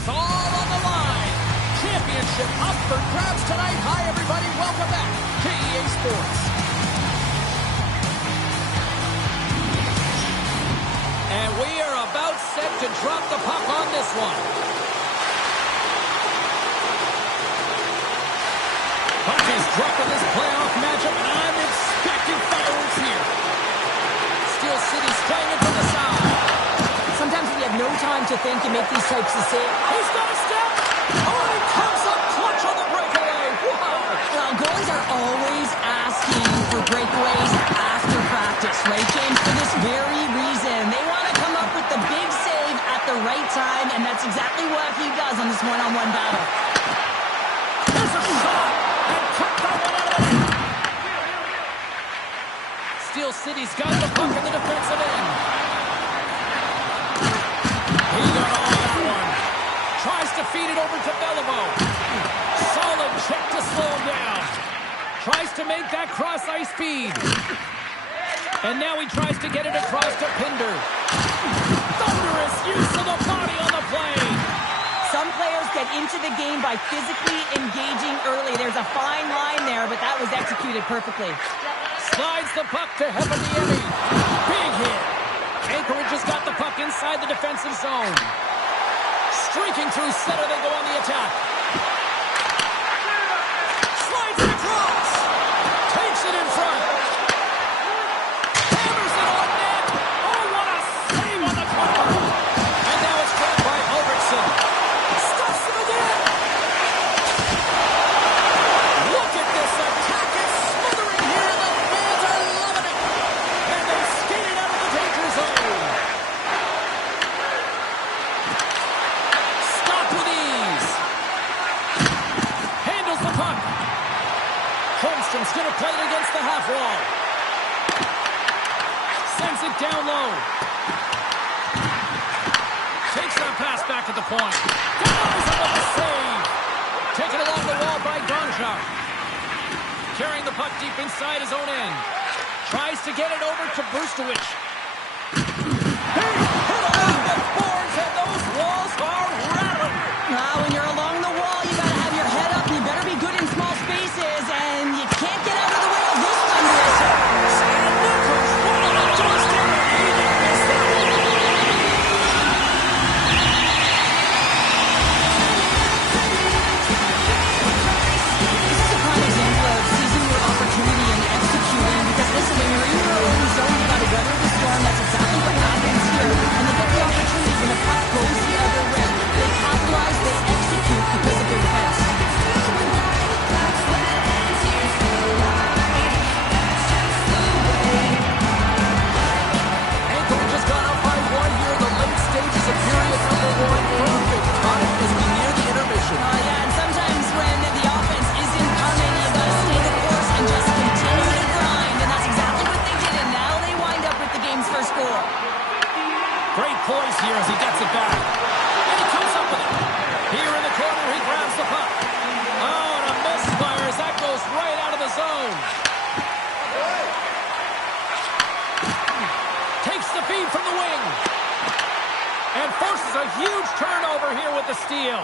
is all on the line. Championship up for grabs tonight. Hi, everybody. Welcome back to EA Sports. And we are about set to drop the puck on this one. Puck is dropped in this playoff matchup, and I'm expecting fireworks here. Steel City's trying it from the side. Sometimes when you have no time to think, you make these types of saves. He's got a step. Oh, he comes up clutch on the breakaway. Wow. Goalies are always asking for breakaways after practice, right, James? For this very reason. They want to come up with the big save at the right time, and that's exactly what he does on this one-on-one battle. There's a shot, and cut that one out of the net. Steel City's got the puck in the defensive end. He got all that one. Tries to feed it over to Beliveau. Solid check to slow him down. Tries to make that cross-ice feed. And now he tries to get it across to Pinder. Thunderous use of the body on the play. Some players get into the game by physically engaging early. There's a fine line there, but that was executed perfectly. Slides the puck to Heponiemi. Big hit. Anchorage has got the puck inside the defensive zone. Streaking through center, they go on the attack. Slides it across. Takes it in front. Hammers it on net. Oh, what a save on the corner. And now it's grabbed by Ulrichsen. Stuffs it again. Look at this attack. It's smothering here. The fans are loving it. And they skate it out of the danger zone. Stop with ease. Handles the puck. Holmstrom's going to play it against the half wall. Sends it down low. Takes that pass back at the point. Denies him with the save. Taken along the wall by Gonchar. Carrying the puck deep inside his own end. Tries to get it over to Brustowicz. He hit along the boards, and those walls are rattling. When you're along the wall, you got to have your head up. You better be good in small spaces, and you can't get out of the way of this one. And Nichols, what a dusting, and he didn't miss that one. This is a prime example of seizing your opportunity and executing, because listen, when you're in your own zone, you got to weather the storm. That's exactly what happens here. And they get the opportunity when the puck goes the other way. They capitalize, they execute because of their defense. Anchorage has gone up by one here in the late stages of period number one. Perfect time as we near the intermission. Yeah, and sometimes when the offense isn't coming, you got to stay the course and just continue to grind. And that's exactly what they did, and now they wind up with the game's first goal. Great poise here as he gets it back. And he comes up with it. Here in the corner, he grabs the puck. Oh, and a misfire as that goes right out of the zone. Takes the feed from the wing. And forces a huge turnover here with the steal.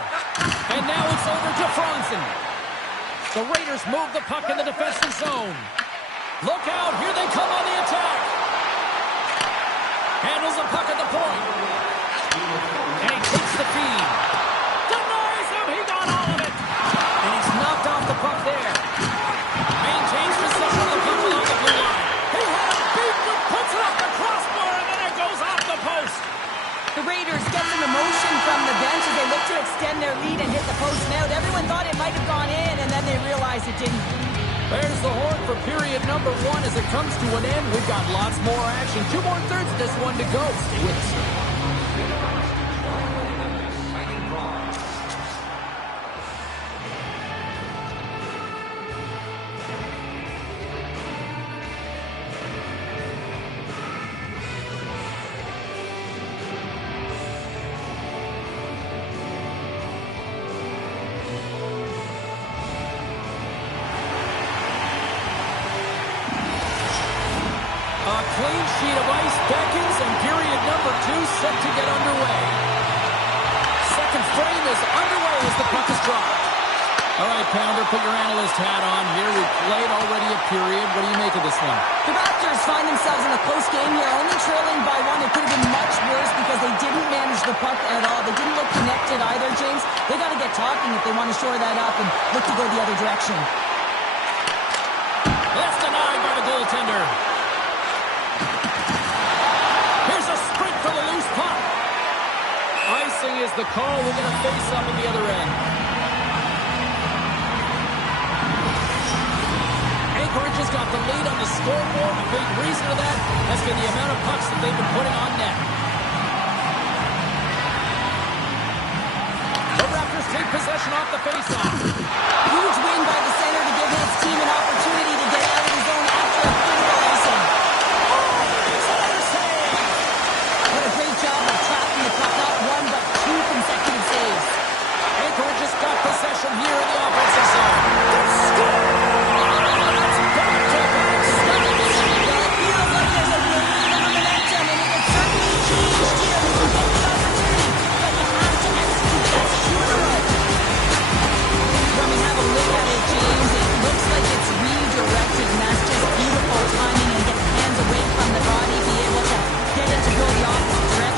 And now it's over to Franzen. The Raiders move the puck in the defensive zone. Look out, here they come on the attack. Handles the puck at the point. And he takes the feed. Denies him, he got all of it. And he's knocked off the puck there. Maintains possession of the puck along the blue line. He had it beat, but puts it off the crossbar, and then it goes off the post. The Raiders get some emotion from the bench as they look to extend their lead and hit the post out. Everyone thought it might have gone in, and then they realized it didn't. There's the horn for period number one as it comes to an end. We've got lots more action. 2 more thirds of this one to go. Stay with us. A clean sheet of ice beckons, and period number 2 set to get underway. Seconds frame is underway as the puck is dropped. All right, Pounder, put your analyst hat on here. We've played already a period. What do you make of this one? The Raptors find themselves in a close game here, only trailing by one. It could have been much worse because they didn't manage the puck at all. They didn't look connected either, James. They got to get talking if they want to shore that up and look to go the other direction. That's denied by the goaltender. Here's a sprint for the loose puck. Icing is the call. We're going to face up on the other end. Anchorage has got the lead on the scoreboard. A big reason for that has been the amount of pucks that they've been putting on net. The Raptors take possession off the faceoff. Huge win by the center to give his team an opportunity to get out of his zone after a critical icing. Oh, it's another save! What a great job of trapping the puck, not one but two consecutive saves. Anchorage has got possession here in the offensive zone. They score!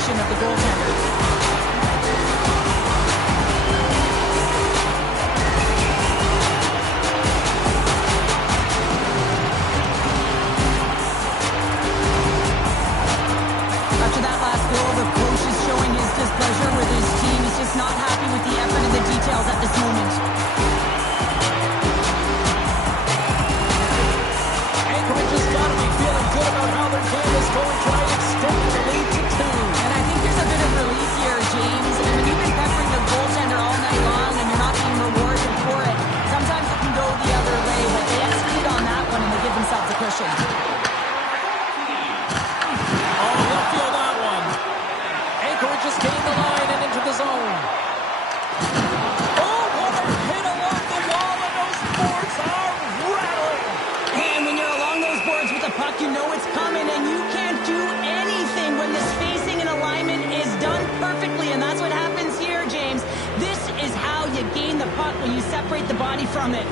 Of the goaltender. After that last goal, the coach is showing his displeasure with his team. He's just not happy with the effort and the details at this moment. Anchorage has got to be feeling good about how their game is going, trying to extend the lead to 2. And I think there's a bit of relief here, James. I mean, you've been peppering the goaltender all night long, and you're not being rewarded for it. Sometimes it can go the other way, but they execute on that one, and they give themselves a cushion. Oh, he'll feel that one. Anchorage has gained the line and into the zone. Oh, what a hit along the wall, and those boards are rattling. And when you're along those boards with the puck, you know it's coming, and you can't do anything when the spacing and alignment is done perfectly, and that's what happens here, James. This is how you gain the puck, when you separate the body from it.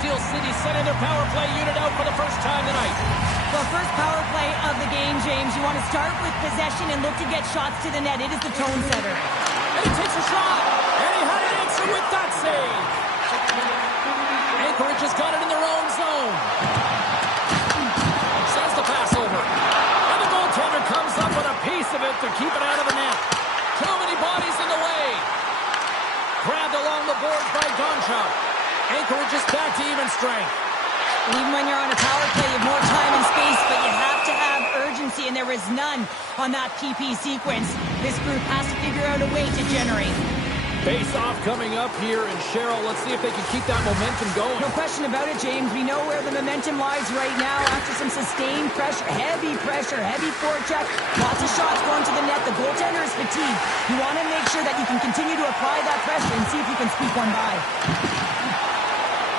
Steel City sending their power play unit out for the first time tonight. Well, first power play of the game, James. You want to start with possession and look to get shots to the net. It is the tone setter. And he takes a shot. And he had an answer with that save. Anchorage has got it in their own zone. Sends the pass over. And the goaltender comes up with a piece of it to keep it out of the net. Too many bodies in the way. Grabbed along the boards by Gonchar. Anchorage is back to even strength. And even when you're on a power play, you have more time and space, but you have to have urgency, and there is none on that PP sequence. This group has to figure out a way to generate. Face-off coming up here, and Cheryl, let's see if they can keep that momentum going. No question about it, James. We know where the momentum lies right now after some sustained pressure, heavy forecheck, lots of shots going to the net. The goaltender is fatigued. You want to make sure that you can continue to apply that pressure and see if you can squeak one by.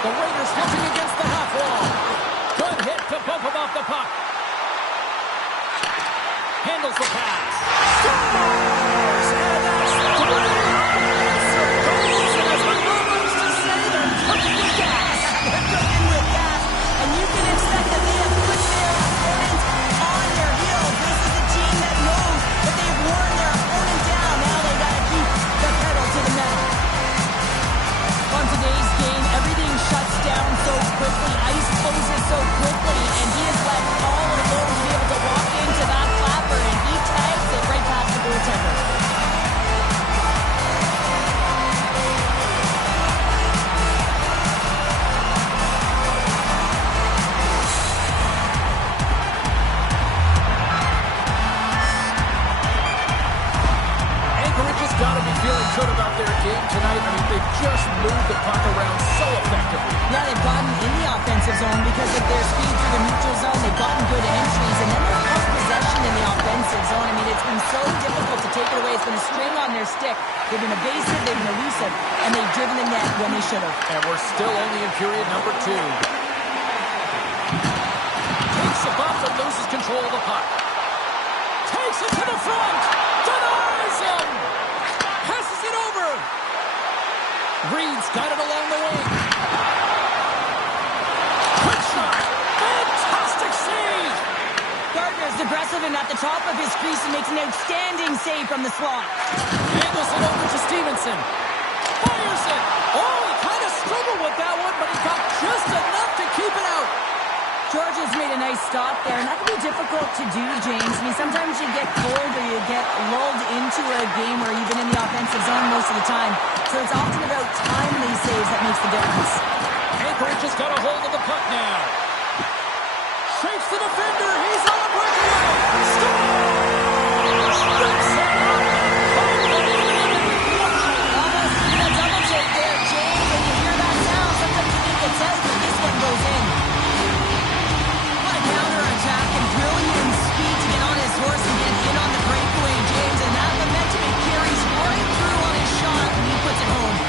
The Raiders hitting against the half wall. Good hit to bump him off the puck. Handles the pass. Scores! And that's the answer. Goals, and as my mom likes to say, they're cooking with gas. They're cooking with gas, and you can expect that they have put their opponent on their heels. This is a team that knows that they've worn their opponent down. Now they got to keep the pedal to the metal. On today's game, everything shuts down so quickly. Ice closes so quickly, and he is left all alone to be able to walk into that flapper, and he tags it right past the goaltender. Anchorage has got to be feeling good about their game tonight. I mean, they've just moved the puck around so effectively. Yeah, they've gotten in the offensive zone because of their speed through the neutral zone. They've gotten good entries, and then they've lost possession in the offensive zone. I mean, it's been so difficult to take it away. It's been a string on their stick. They've been evasive, they've been elusive, and they've driven the net when they should have. And we're still only in period number 2. to the front. Denies him. Passes it over. Reed's got it along the wing. Quick shot. Fantastic save. Gardner's aggressive and at the top of his crease and makes an outstanding save from the slot. Angles it over to Stevenson. Fires it. Oh, he kind of struggled with that one, but he got just enough to keep it out. Georgia's made a nice stop there, and that can be difficult to do, James. I mean, sometimes you get cold or you get lulled into a game or even in the offensive zone most of the time. So it's often about timely saves that makes the difference. Anchorage has got a hold of the puck now. Shakes the defender. He's on a breakaway. Scores! Almost even a double take there, James. When you hear that sound, sometimes you think it's out, but this one goes in. What a counter-attack and brilliant speed to get on his horse and get in on the breakaway, James. And that momentum it carries right through on his shot, and he puts it home.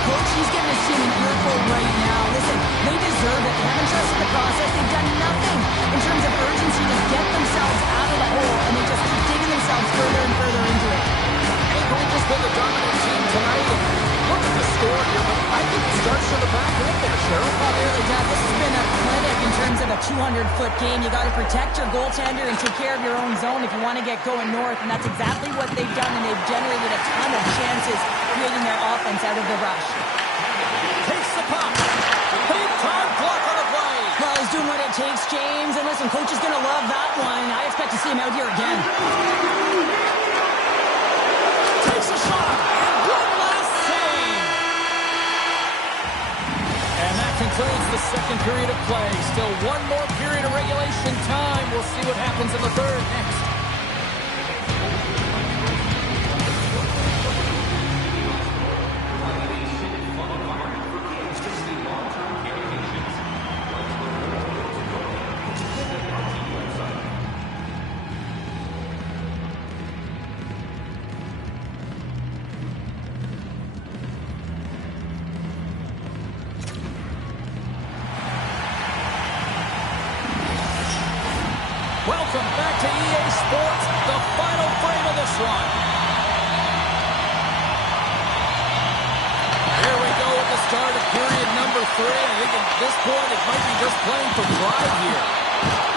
Coach, he's giving his team an earful right now. Listen, they deserve it. They haven't trusted the process. They've done nothing in terms of urgency to get themselves out of the hole, and they just keep digging themselves further and further into it. Anchorage has been the dominant team tonight. Look at the score here, but I think it starts from the back end there, Cheryl. Oh, it really does. This has been a clinic in terms of a 200-foot game. You got to protect your goaltender and take care of your own zone if you want to get going north, and that's exactly what they've done, and they've generated a ton of chances creating their offense out of the rush. Takes the puck. Big time block on the play. Well, he's doing what it takes, James, and listen, coach is going to love that one. I expect to see him out here again. Takes a shot. One last save. And that concludes the second period of play. Still one more period of regulation time. We'll see what happens in the third next. Welcome back to EA Sports, the final frame of this one. Here we go at the start of period number 3. I think at this point it might be just playing for pride here.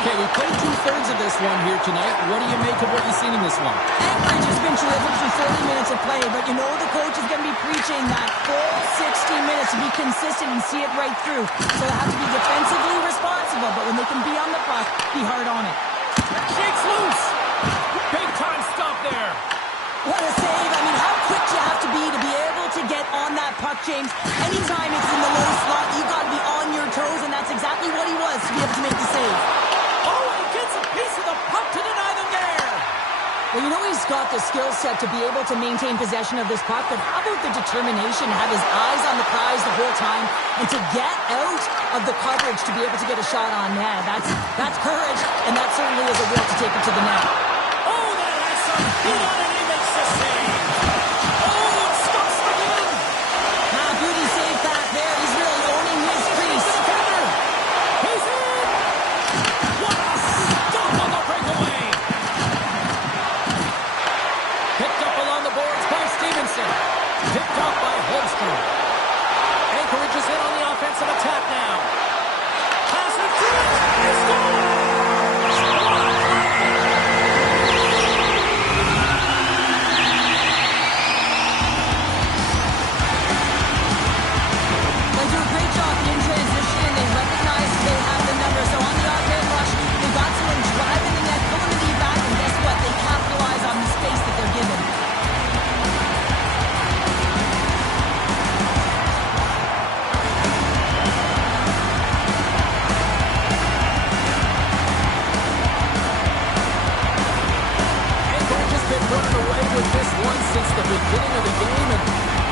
Okay, we played 2/3 of this one here tonight. What do you make of what you've seen in this one? Anchorage has been terrific through 40 minutes of play, but you know the coach is going to be preaching that full 60 minutes to be consistent and see it right through. So they have to be defensively responsible, but when they can be on the puck, be hard on it. Shakes loose. Big time stop there. What a save. I mean, how quick you have to be able to get on that puck, James. Anytime it's in the low slot, you got to be on your toes, and that's exactly what he was to be able to make the save. Oh, he gets a piece of the puck to deny them there. Well, you know he's got the skill set to be able to maintain possession of this puck, but how about the determination to have his eyes on the prize the whole time and to get out of the coverage to be able to get a shot on net? That's courage, and that certainly is a will to take it to the net. Oh, that has some heat on it. He makes the save. Oh, it stops again. Beauty save back there. He's really owning his crease. He's in. What a stop on the breakaway. Picked up along the boards by Stevenson. Picked up by Holmstrom. Anchorage is in on the offensive attack now. Pass it to it. He scores! They do a great job in transition, and they recognize they have the numbers. So on the offhand rush, they got someone driving the net, pulling the knee back, and guess what? They capitalize on the space that they're given. Anchorage has been running away with this one since the beginning of the game, and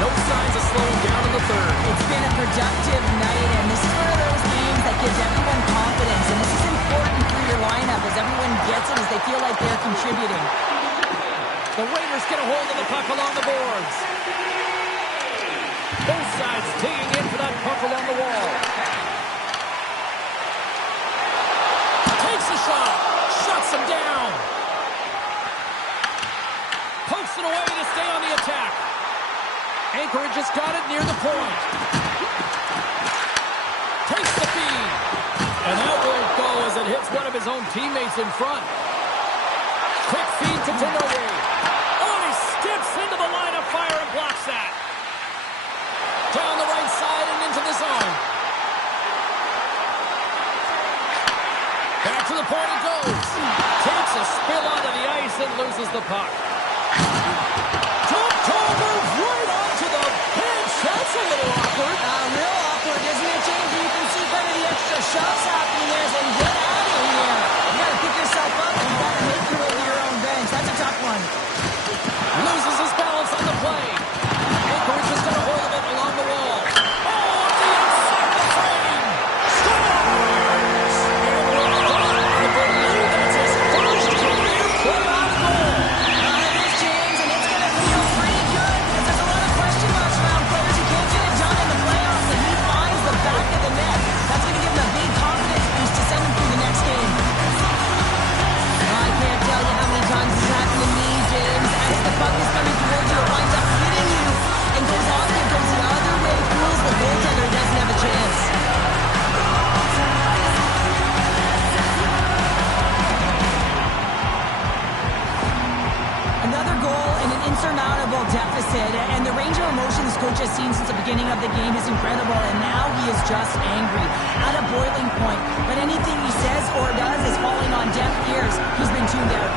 no signs of slowing down in the third. It's been a productive night, and this is one of those games that gives everyone confidence, and this is important for your lineup as everyone gets it, as they feel like they're contributing. The The Raiders get a hold of the puck along the boards. Both sides digging in for that puck along the wall. Takes a shot. Shuts him down. Pokes it away to stay on the attack. Anchorage has got it near the point. Takes the feed. And that won't go as it hits one of his own teammates in front. Quick feed to Tenoye. Oh, he steps into the line of fire and blocks that. Down the right side and into the zone. Back to the point it goes. Takes a spill onto the ice and loses the puck. Dropped over right onto the bench. That's a little awkward. Real awkward, isn't it, James? You can see kind of the extra shots happening there as they get out of here. You got to pick yourself up and you got to make your way to your own bench. That's a tough one. Loses his balance on the play. Anchorage has got a hold of it along the wall. Oh, off the inside the frame. Scores! I believe that's his first career play on goal. It is, James, and it's going to feel pretty good because there's a lot of question marks around players who can't get it done in the playoffs, and he finds the back of the net. That's going to give him a big confidence boost to send him through the next game. I can't tell you how many times this happened to me, James. As the puck is coming towards you, it winds up hitting you and goes off and goes the other way. Fools the goaltender, doesn't have a chance. Another goal and an insurmountable deficit, and the range of emotion this coach has seen since the beginning of the game is incredible, and now he is just angry, at a boiling point. But anything he says or does is falling on deaf ears. He's been tuned out.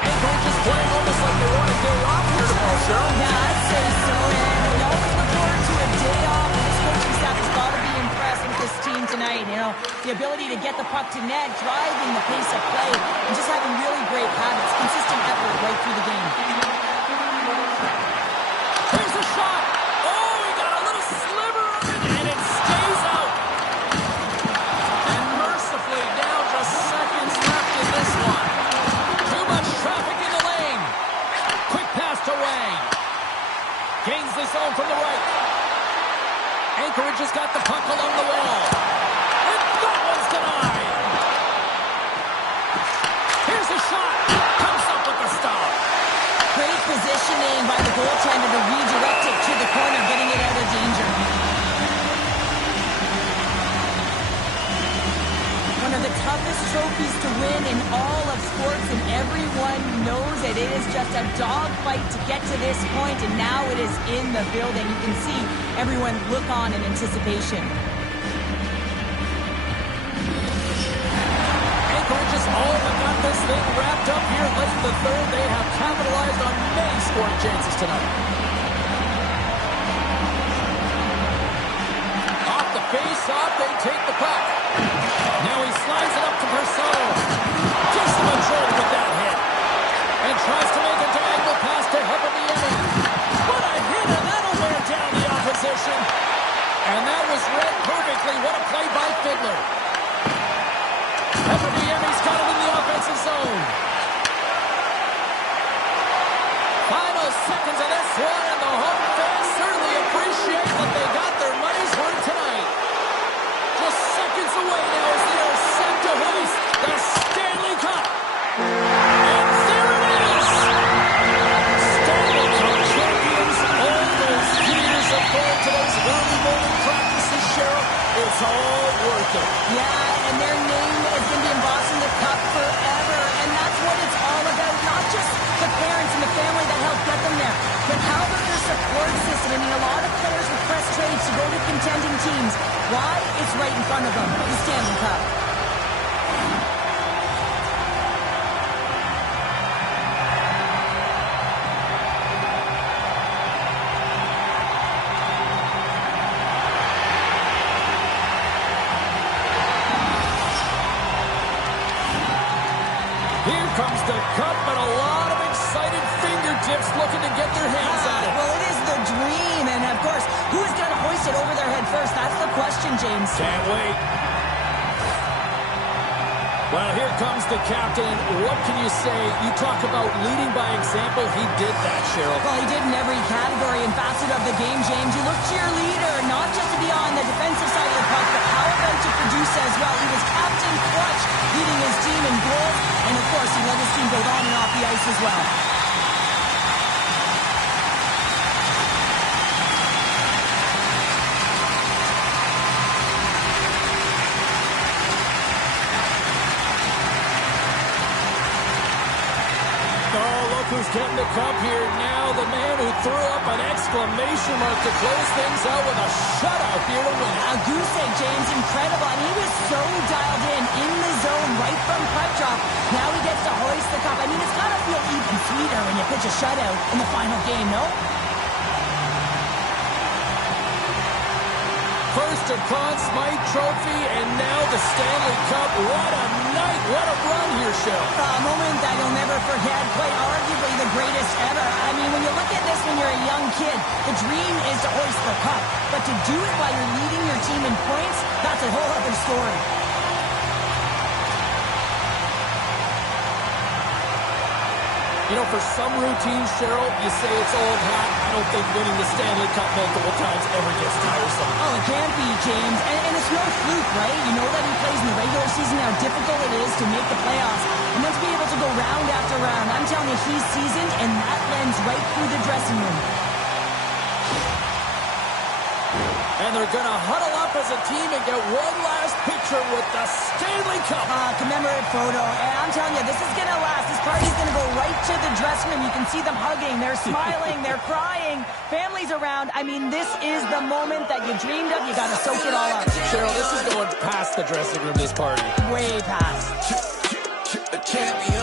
Anchorage is playing almost like they want a day off here tomorrow, Cheryl. Yeah, I'd say so, and we always look forward to a day off, and this coaching staff has got to be impressed with this team tonight. You know, the ability to get the puck to net, driving the pace of play, and just having really great habits, consistent effort right through the game. Here's a shot. Oh, he got a little sliver of it, and it stays out. And mercifully, now just seconds left in this one. Too much traffic in the lane. Quick pass to Wang. Gains the zone from the right. Anchorage has got the puck along the wall. And that one's denied. Here's a shot. Comes up with the stop. Great positioning by the goaltender to redirect it to the corner, getting it out of danger. One of the toughest trophies to win in all of sports, and everyone knows it. It is just a dogfight to get to this point, and now it is in the building. You can see everyone look on in anticipation. Anchorage has all but got this thing wrapped up here late in the third. They have capitalized on many scoring chances tonight. Off the face-off, they take the puck. Now he slides it up to Purcell. Decent maturity with that hit. And tries to make a diagonal pass to Heponiemi. What a hit, and that'll wear down the opposition. And that was read perfectly. What a play by Fiddler. Heponiemi's got him in the offensive zone. Final seconds of this one, and the home fans certainly appreciate that they got their money's worth tonight. Just seconds away now as they are set to hoist the Stanley Cup. And there it is! Stanley Cup champions. All those years of going to those early morning practices, Cheryl, it's all worth it. Yeah, and their name is going to be embossed in the cup forever, and that's what it's all about. Not just the parents and the family that helped get them there, but how about their support system? I mean, a lot of players request trades to go to contending teams. Why? It's right in front of them, the Stanley Cup. Here comes the cup, and a lot of excited fingertips looking to get their hands on it. Well, it is the dream, and of course, who is going to hoist hoist it over their head first? That's the question, James. Can't wait. Well, here comes the captain. What can you say? You talk about leading by example. He did that, Cheryl. Well, he did in every category and facet of the game, James. You look to your leader, not just to be on the defensive side of the puck, but how about to produce as well? He was captain clutch, leading his team in goals, and of course, he led his team both on and off the ice as well. Who's getting the cup here now? The man who threw up an exclamation mark to close things out with a shutout here to win it. A goose egg, James, incredible. And he was so dialed in the zone right from puck drop. Now he gets to hoist the cup. I mean, it's got to feel even sweeter when you pitch a shutout in the final game, no? First a Conn Smythe Trophy, and now the Stanley Cup. What a night, what a run here, Cheryl. A moment that you'll never forget, quite arguably the greatest ever. I mean, when you look at this when you're a young kid, the dream is to hoist the cup. But to do it while you're leading your team in points, that's a whole other story. You know, for some routines, Cheryl, you say it's old hat. I don't think winning the Stanley Cup multiple times ever gets tiresome. Oh, it can't be, James. And it's no fluke, right? You know that he plays in the regular season, how difficult it is to make the playoffs. And then to be able to go round after round. I'm telling you, he's seasoned, and that lends right through the dressing room. And they're going to huddle up as a team and get one last picture with the Stanley Cup. Commemorative photo. And I'm telling you, this is going to last. This party's going to go right to the dressing room. You can see them hugging. They're smiling. They're crying. Families around. I mean, this is the moment that you dreamed of. You got to soak it all up. Cheryl, this is going past the dressing room, this party. Way past. Champion.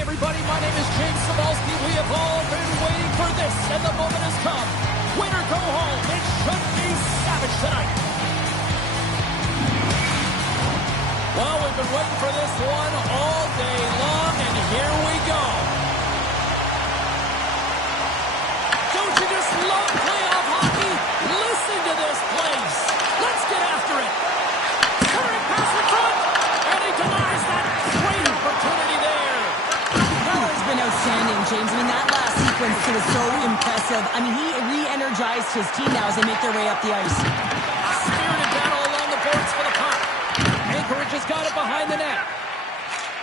everybody, my name is James Cybulski. We have all been waiting for this, and the moment has come. Win or go home. It should be savage tonight. Well, we've been waiting for this one all day long, and here we go. Don't you just love playoff hockey? Listen to this place. Let's get after it. Centering pass in front, and he denies that great opportunity there. Keller's been outstanding, James. I mean, that last sequence was so impressive. I mean, he re-energized his team now as they make their way up the ice. Spirited battle along the boards for the puck. Anchorage has got it behind the net.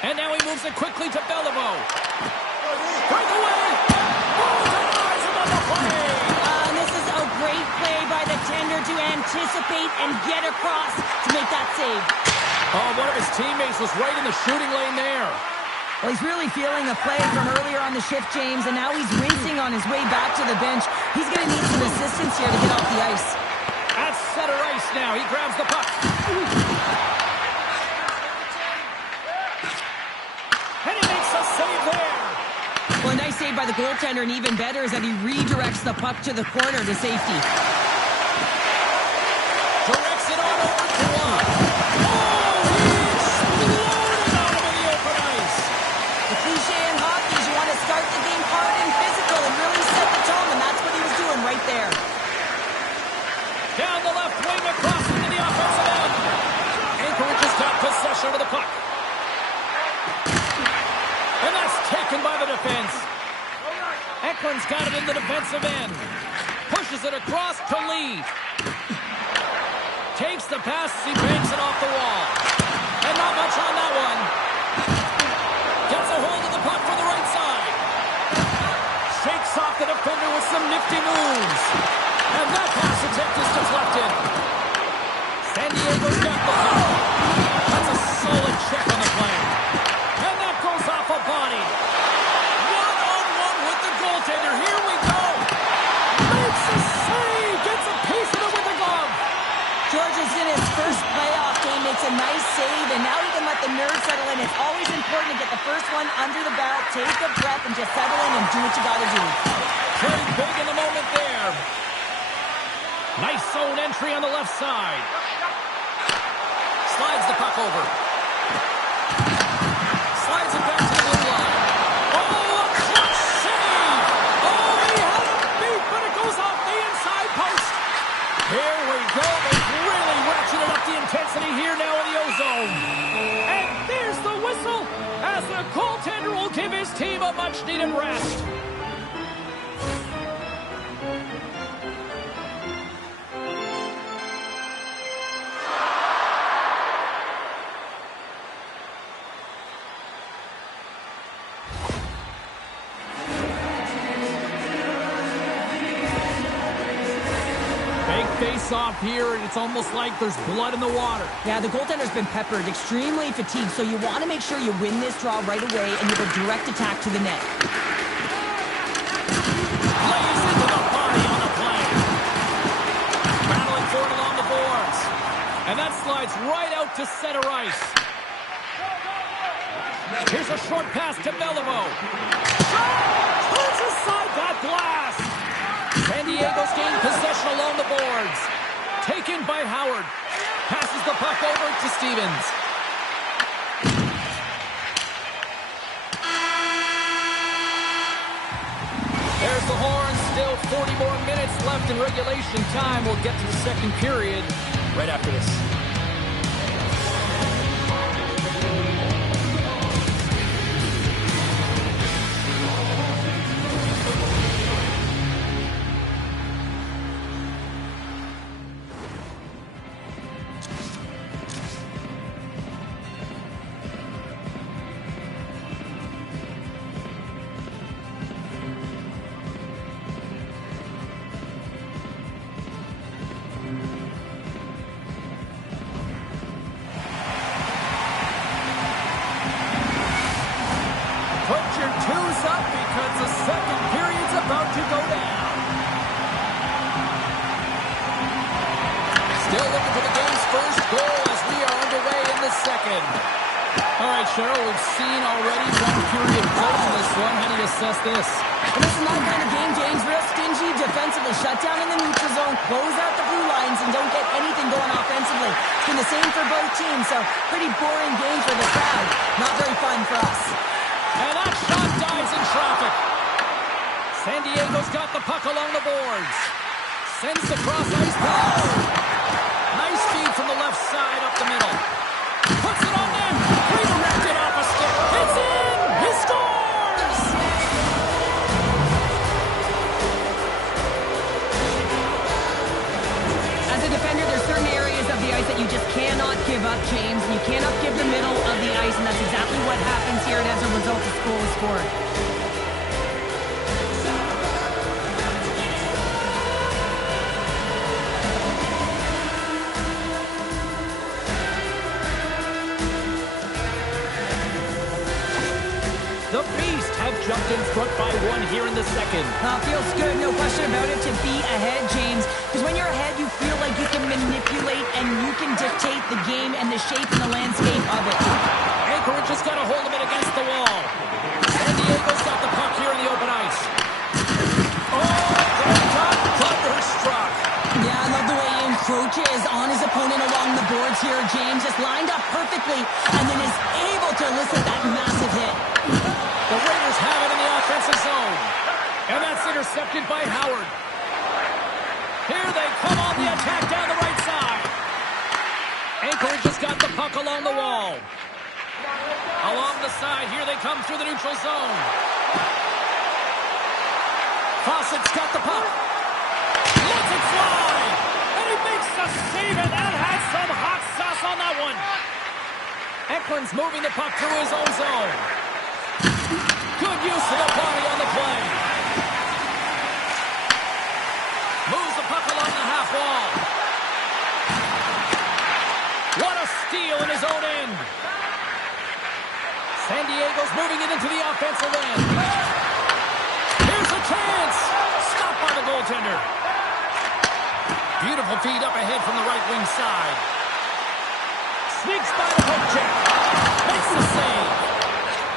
And now he moves it quickly to Beliveau. Breakaway! Oh, denies him on the play! And this is a great play by the tender to anticipate and get across to make that save. Oh, one of his teammates was right in the shooting lane there. Well, he's really feeling the play from earlier on the shift, James, and now he's racing on his way back to the bench. He's going to need some assistance here to get off the ice. At center ice now. He grabs the puck. And he makes a save there. Well, a nice save by the goaltender, and even better is that he redirects the puck to the corner to safety. Directs it on over to one. Oh, he exploded out of the open ice. The cliche in hockey is you want to start the game hard and physical and really set the tone, and that's what he was doing right there. Down the left wing across into the offensive end. Anchorage has got possession of the puck. And that's taken by the defense. Eklund's got it in the defensive end. Pushes it across to Lee. Takes the pass as he banks it off the wall. And not much on that one. Gets a hold of the puck from the right side. Shakes off the defender with some nifty moves. And that pass attempt is deflected. San Diego's got the puck. That's a solid check on the play. And that goes off a body. One-on-one with the goaltender. Here we go. Makes a save. Gets a piece of it with the glove. George is in his first playoff game, makes a nice save, and now he can let the nerves settle in. It's always important to get the first one under the belt, take a breath, and just settle in and do what you got to do. Played big in the moment there. Nice zone entry on the left side. Slides the puck over. Slides it back to the blue line. Oh, a clutch save! Oh, he had it beat, but it goes off the inside post. Here we go. They've really ratcheted up the intensity here now in the O-zone. And there's the whistle as the goaltender will give his team a much-needed rest. Face-off here, and it's almost like there's blood in the water. Yeah, the goaltender's been peppered, extremely fatigued, so you want to make sure you win this draw right away and you have a direct attack to the net. Lays into the body on the play. Battling for it along the boards. And that slides right out to center ice. Here's a short pass to Beliveau. Turns aside that blast. San Diego's gained possession along the boards. Taken by Howard. Passes the puck over to Stevens. There's the horn. Still 40 more minutes left in regulation time. We'll get to the second period right after this. Cheryl, we've seen already one period close in this one. How do you assess this? And this is my kind of game, James. Real stingy defensively. Shut down in the neutral zone, close out the blue lines, and don't get anything going offensively. It's been the same for both teams, so pretty boring game for the crowd. Not very fun for us. And that shot dies in traffic. San Diego's got the puck along the boards. Sends the cross-ice pass. Nice feed from the left side up the middle. Puts it on them. Redirected off a stick. It's in! He scores! As a defender, there's certain areas of the ice that you just cannot give up, James. You cannot give the middle of the ice, and that's exactly what happens here. And as a result, the goal is scored. The Beast have jumped in front by one here in the second. Feels good, no question about it, to be ahead, James. Because when you're ahead, you feel like you can manipulate and you can dictate the game and the shape and the landscape of it. Anchorage has got a hold of it against the wall. San Diego's got the puck here in the open ice. Oh, great cut. Thunderstruck. Yeah, I love the way he encroaches on his opponent along the boards here, James. Just lined up perfectly and then is able to elicit that massive hit. The Raiders have it in the offensive zone. And that's intercepted by Howard. Here they come on the attack down the right side. Anchorage has got the puck along the wall. Along the side, here they come through the neutral zone. Fawcett's got the puck. Lets it fly. And he makes the save, and that has some hot sauce on that one. Eklund's moving the puck through his own zone. Good use of the body on the play. Moves the puck along the half wall. What a steal in his own end. San Diego's moving it into the offensive end. Here's a chance. Stopped by the goaltender. Beautiful feed up ahead from the right wing side. Sneaks by the hook check. Makes the save.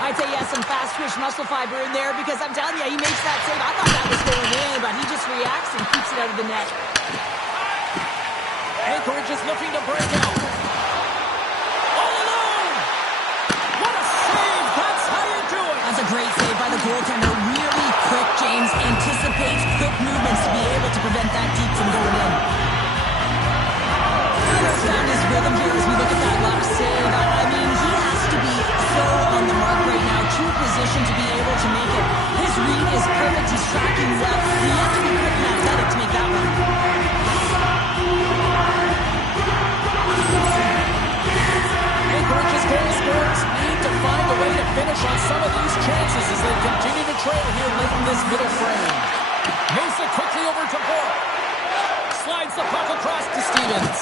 I'd say he has some fast twitch muscle fiber in there because I'm telling you, he makes that save. I thought that was going in, but he just reacts and keeps it out of the net. Anchorage is looking to break out. All alone! What a save! That's how you do it! That's a great save by the goaltender. Really quick, James. Anticipates quick movements to be able to prevent that deep from going in. He's found his rhythm here as we look at that last save. I mean, he has to be so on the mark right now, true position to be able to make it. His read is perfect. He's tracking well. He has to be quick and athletic to make that one. Anchorage's goal scorers need to find a way to finish on some of these chances as they continue to trail here late in this middle frame. Mesa quickly over to Bork. Slides the puck across to Stevens.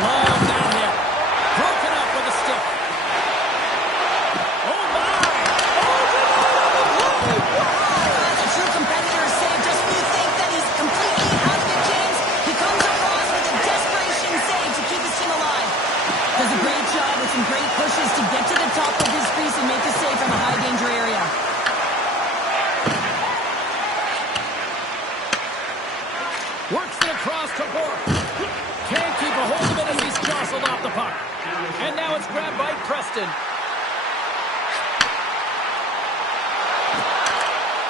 Love that hit. Broken up with a stick. Oh, my! The true competitor save. Just when you think that he's completely out of it, James, he comes across with a desperation save to keep his team alive. Does a great job with some great pushes to get to the top of his crease and make the save from a high danger area. Works it across to Bork. Can't keep a hold of it as he's jostled off the puck. And now it's grabbed by Preston.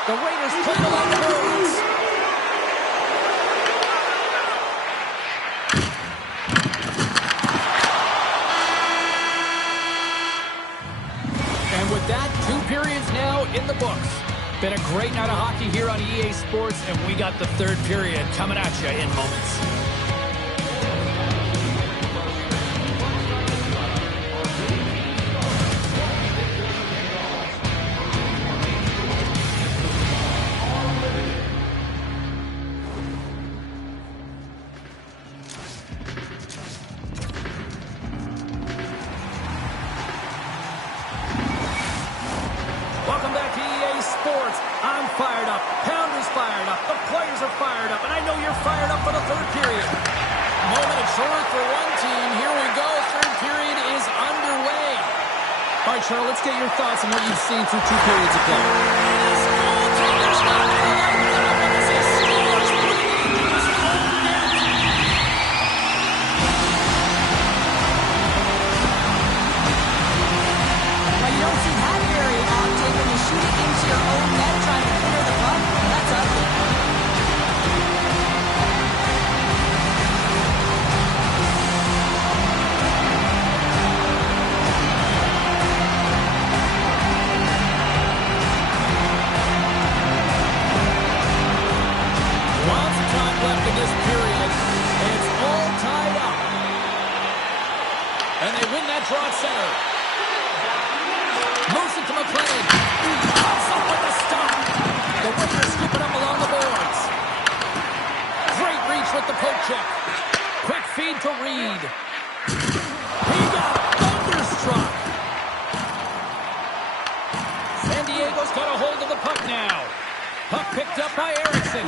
The Raiders play along the boards. And with that, 2 periods now in the books. Been a great night of hockey here on EA Sports, and we got the 3rd period coming at you in moments. Welcome back to EA Sports. I'm fired up. Pounder's fired up. The players are fired up. And I know you're fired up for the 3rd period. Moment of truth for one team. Here we go. 3rd period is underway. All right, Cheryl, let's get your thoughts on what you've seen through 2 periods of play. This goaltender's not going to let him get up as he scores, putting it into his own net. Well, you don't see that very often when you shoot it into your own net trying to clear the puck. That's ugly. Lots of time left in this period. It's all tied up. And they win that draw at center. Moves it to McLennan. Pops up with a stop. The Raiders scoop it up along the boards. Great reach with the poke check. Quick feed to Reed. He got thunderstruck. San Diego's got a hold of the puck now. Puck picked up by Erickson.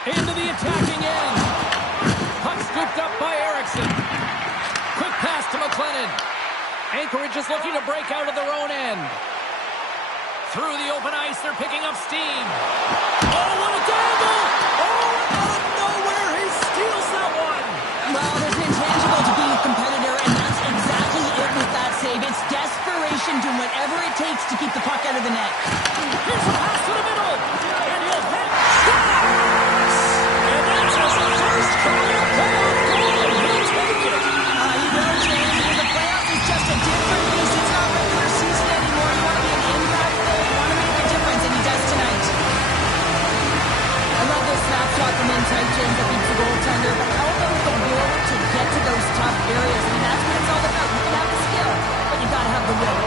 Into the attacking end. Puck scooped up by Erickson. Quick pass to McLennan. Anchorage is looking to break out of their own end. Through the open ice, they're picking up steam. Oh, what a dangle! Oh, out of nowhere, he steals that one! Well, there's an intangible to being a competitor, and that's exactly it with that save. It's desperation, doing whatever it takes to keep the puck out of the net. Here's a pass to the middle, and he'll hit. Scores! And that's his first career playoff goal. He'll take it. He will, James, because the playoffs is just a different beast. It's not regular season anymore. You want to be an impact player, you want to make a difference, and he does tonight. I love this snapshot from in tight, James, that beats the goaltender, but how about the will to get to those tough areas? I mean, that's what it's all about. You can have the skill, but you got to have the will.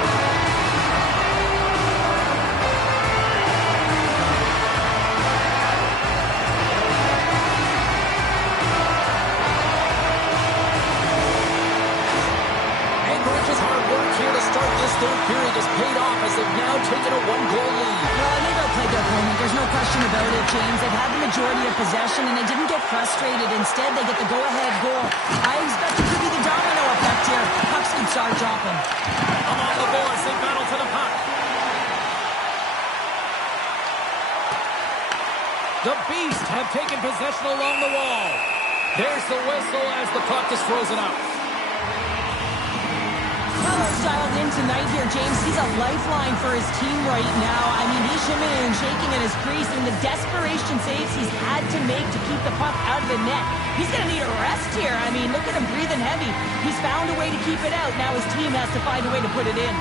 Anchorage's hard work here to start this third period has paid off as they've now taken a 1-goal lead. Well, they outplayed their opponent. There's no question about it, James. They've had the majority of possession, and they didn't get frustrated. Instead, they get the go-ahead goal. I expect it to be the domino effect here. Pucks can start dropping. Along the boards, they battle to the puck. The Beast have taken possession along the wall. There's the whistle as the puck is frozen up. Keller's dialed in tonight here, James. He's a lifeline for his team right now. I mean, he's shimming and shaking in his crease, and the desperation saves he's had to make to keep the puck out of the net. He's going to need a rest here. I mean, look at him breathing heavy. He's found a way to keep it out. Now his team has to find a way to put it in.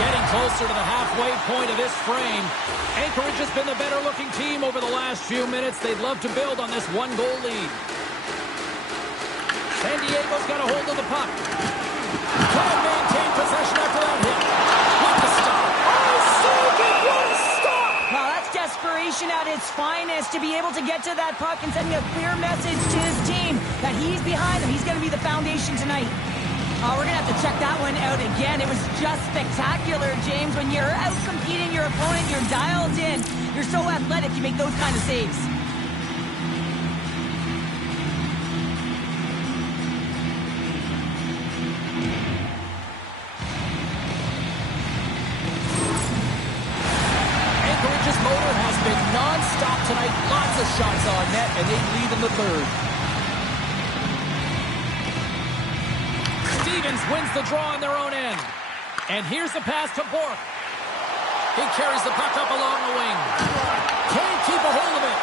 Getting closer to the halfway point of this frame. Anchorage has been the better-looking team over the last few minutes. They'd love to build on this 1-goal lead. San Diego's got a hold of the puck. Can maintain possession after that hit. What a stop! Oh, so good! What a stop! Well, that's desperation at its finest, to be able to get to that puck and sending a clear message to his team that he's behind them. He's going to be the foundation tonight. Oh, we're going to have to check that one out again. It was just spectacular, James. When you're out-competing your opponent, you're dialed in. You're so athletic, you make those kind of saves. Anchorage's motor has been non-stop tonight. Lots of shots on net, and they lead in the third. Stevens wins the draw on their own end. And here's the pass to Bourque. He carries the puck up along the wing. Can't keep a hold of it.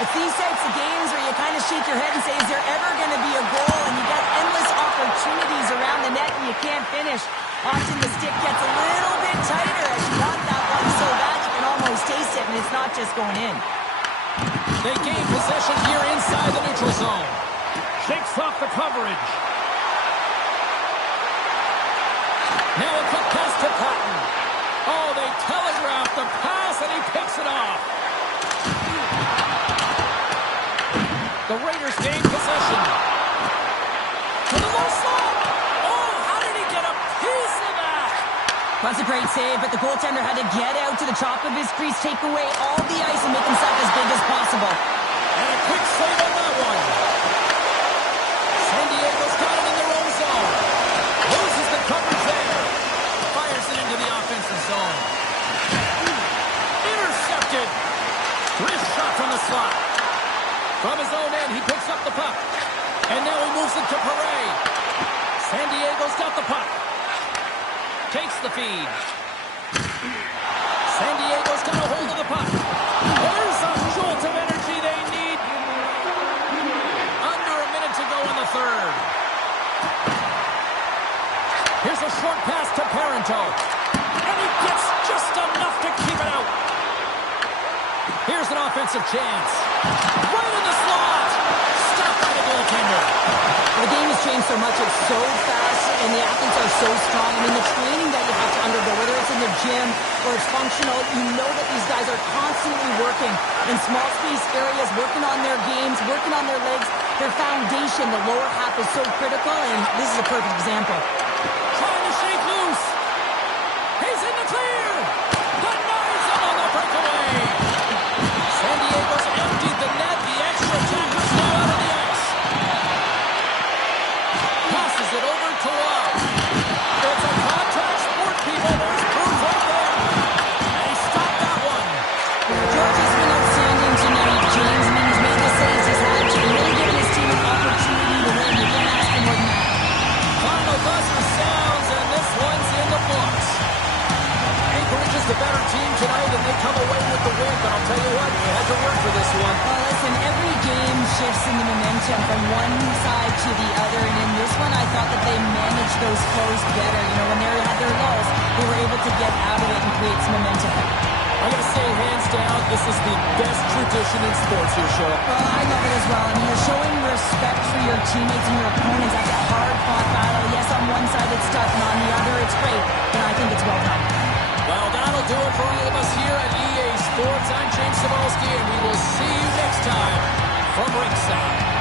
It's these types of games where you kind of shake your head and say, is there ever going to be a goal? And you got endless opportunities around the net and you can't finish. Often the stick gets a little bit tighter as you want that one so bad you can almost taste it, and it's not just going in. They gain possession here inside the neutral zone. Shakes off the coverage. Now a quick pass to Patton. Oh, they telegraphed the pass, and he picks it off. The Raiders gain possession. To the low slot. Oh, how did he get a piece of that? That's a great save, but the goaltender had to get out to the top of his crease, take away all the ice, and make himself as big as possible. And a quick save on that one. San Diego's got it in their own zone. Loses the coverage there. Fires it into the offensive zone. Intercepted. Wrist shot from the slot. From his own end, he picks up the puck. And now he moves it to Paré. San Diego's got the puck. Takes the feed. San Diego's got a hold of the puck. There's a jolt of energy they need. Under a minute to go in the third. Here's a short pass to Parenteau. And he gets just enough to keep it out. Here's an offensive chance. Right in the slot. Stopped by the goaltender. The game has changed so much. It's so fast, and the athletes are so strong. I mean, the training that you have to undergo, whether it's in the gym or it's functional, you know that these guys are constantly working in small space areas, working on their games, working on their legs. Their foundation, the lower half, is so critical, and this is a perfect example. Trying to shake loose. He's in the clear. Denies him on the breakaway. San Diego's emptied the net. The extra attackers now out of the ice. Passes it over to Waugh. It's a contact sport, people. There's proof right there. And he stopped that one. George has been outstanding tonight, James. I mean, he's made the saves he's had to. Really giving his team an opportunity to win. You can't ask for more than that. Final buzzer sounds, and this one's in the books. Anchorage is the better team tonight, and they come away with the win. But I'll tell you what, they had to work for this one. Well, listen, every game shifts in the momentum from one side to the other, and in this one, I thought that they managed those flows better. You know, when they had their lows, they were able to get out of it and create some momentum. I'm going to say, hands down, this is the best tradition in sports here, Cheryl. Well, I love it as well. I mean, you're showing respect for your teammates and your opponents. That's a hard-fought battle. Yes, on one side it's tough, and on the other it's great, but I think it's well done. Well, that'll do it for all of us here at EA Sports. I'm James Cybulski, and we will see you next time from ringside.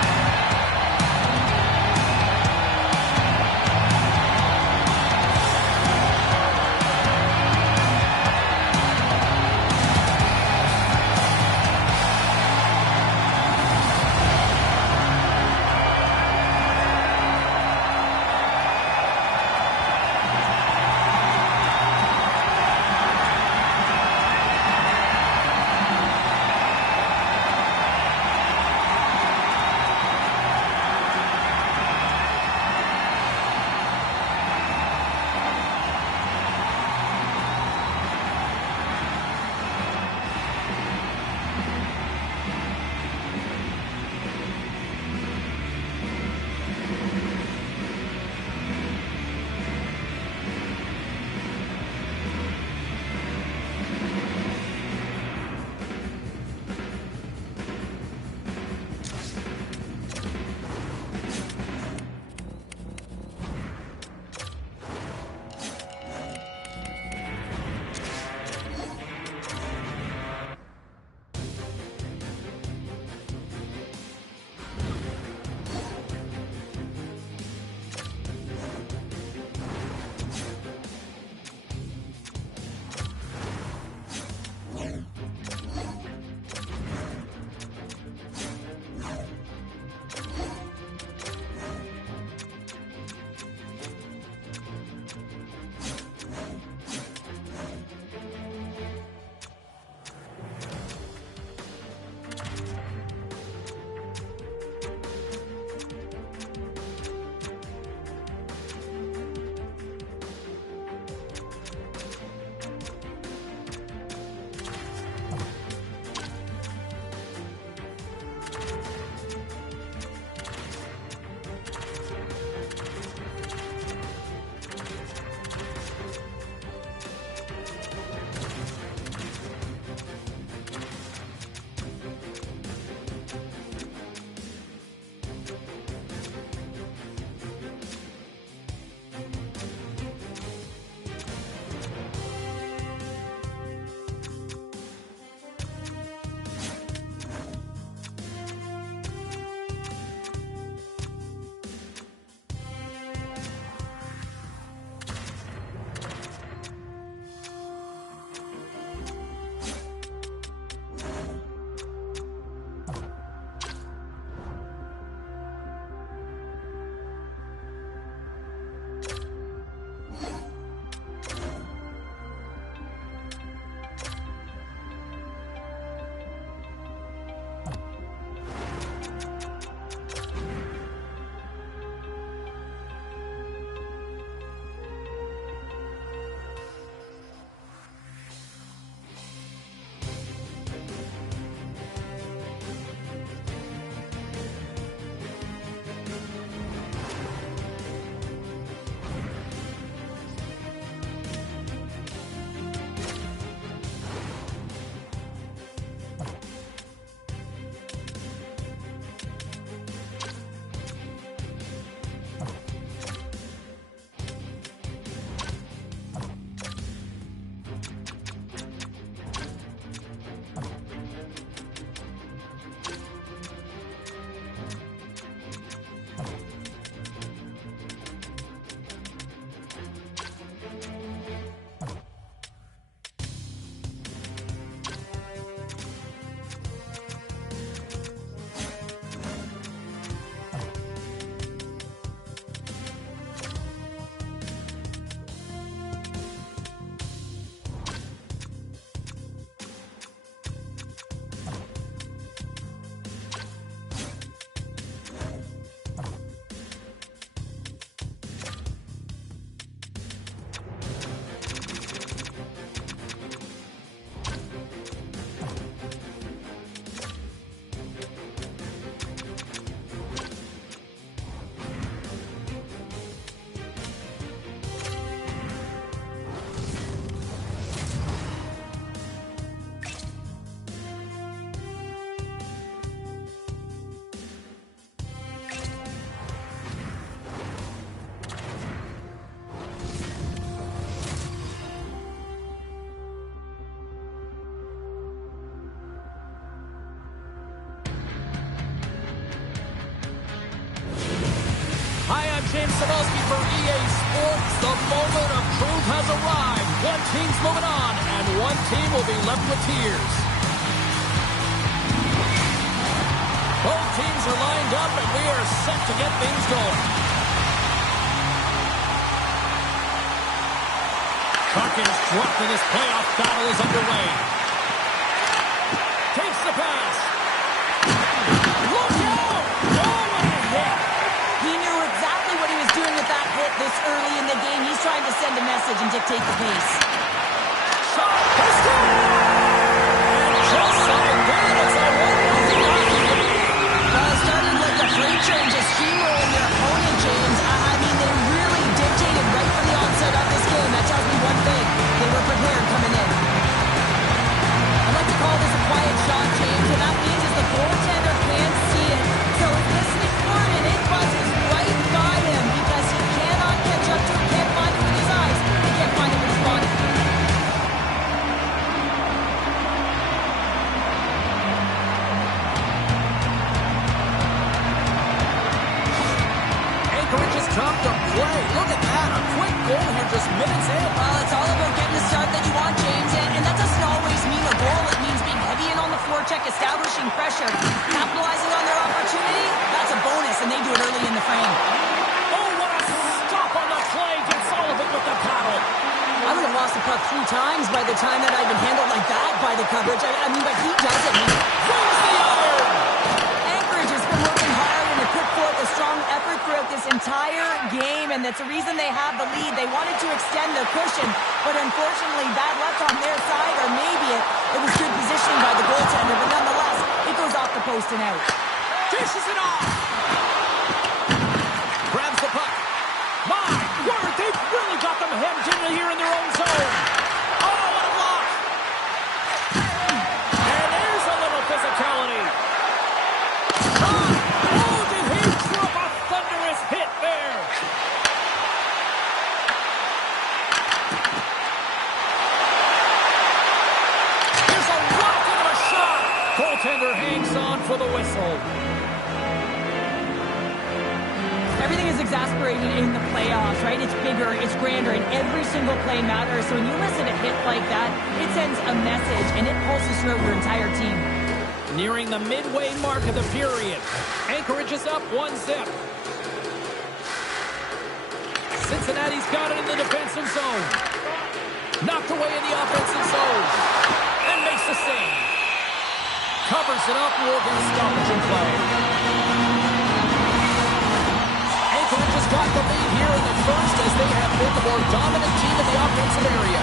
for EA Sports, the moment of truth has arrived. One team's moving on, and one team will be left with tears. Both teams are lined up, and we are set to get things going. Hawkins dropped, and his playoff battle is underway. Takes the pass. Look out! Oh, what a hit! He knew exactly what he was doing with that hit this early in the game. He's trying to send a message and dictate the pace. Shot! He scored! And just like that, it's a 1-0 hockey game. It started like a freight train just steamrolling their opponent, James. I mean, they really dictated right from the onset of this game. That tells me one thing. They were prepared coming in. I'd like to call this a quiet shot, James. What that means is the goaltender can't see it. So he's listening for it, and it buzzes right by him because he cannot catch up to it, can't find it with his eyes, and can't find it with his body. Anchorage has come to play. Look at that. A quick goal here just minutes in. Well, it's all about getting the start that you want, James, and that doesn't always mean a goal. It means being heavy in on the forecheck, establishing pressure, capitalizing on their opportunity. That's a bonus, and they do it early in the frame. Oh, what a stop on the play. Gets all of it with the paddle. I would have lost the puck 3 times by the time that I've been handled like that by the coverage. I mean, but he does it. Brings the iron. Anchorage has been working hard and they put forth a strong effort throughout this entire game, and that's the reason they have the lead. They wanted to extend their cushion, but unfortunately, bad luck on their side, or maybe it was good positioning by the goaltender, but nonetheless, it goes off the post and out. Dishes it off. Grabs the puck. My word, they've really got them hemmed in here in their own zone. Oh, what a block. And there's a little physicality. Oh, did he drop a thunderous hit there? There's a rocket of a shot. Goaltender hangs on for the whistle. Everything is exasperating in the playoffs, right? It's bigger, it's grander, and every single play matters. So when you listen to a hit like that, it sends a message, and it pulses throughout your entire team. Nearing the midway mark of the period. Anchorage is up 1-0. Cincinnati's got it in the defensive zone. Knocked away in the offensive zone. And makes the save. Covers it up. Morgan stoppage in play. Anchorage has got the lead here in the first as they have been the more dominant team in the offensive area.